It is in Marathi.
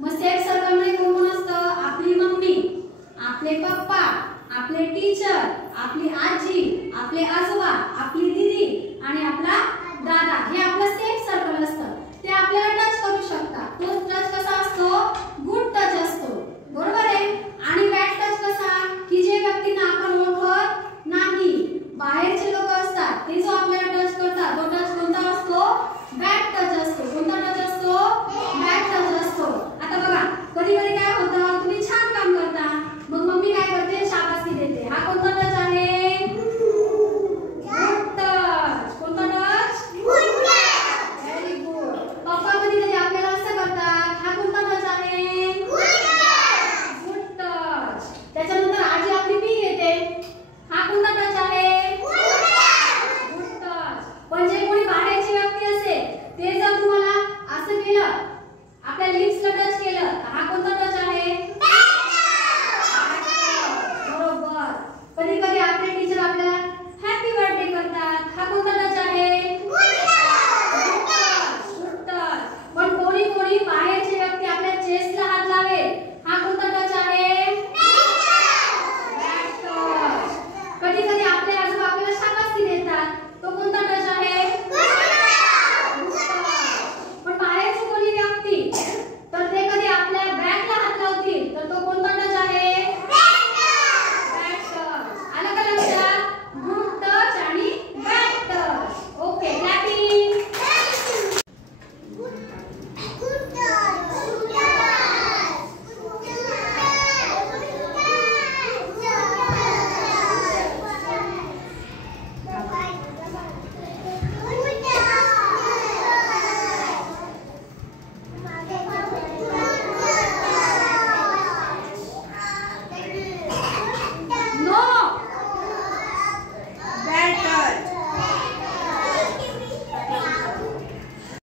मग सेफ सर्कल मध्ये कोण कोण असतं? आपली मम्मी, आपले पप्पा, आपले टीचर, आपली आजी, आपले आजोबा, आपली दीदी आणि आपला दादा. हे आपलं सेफ सर्कल असतं. ते आपल्याला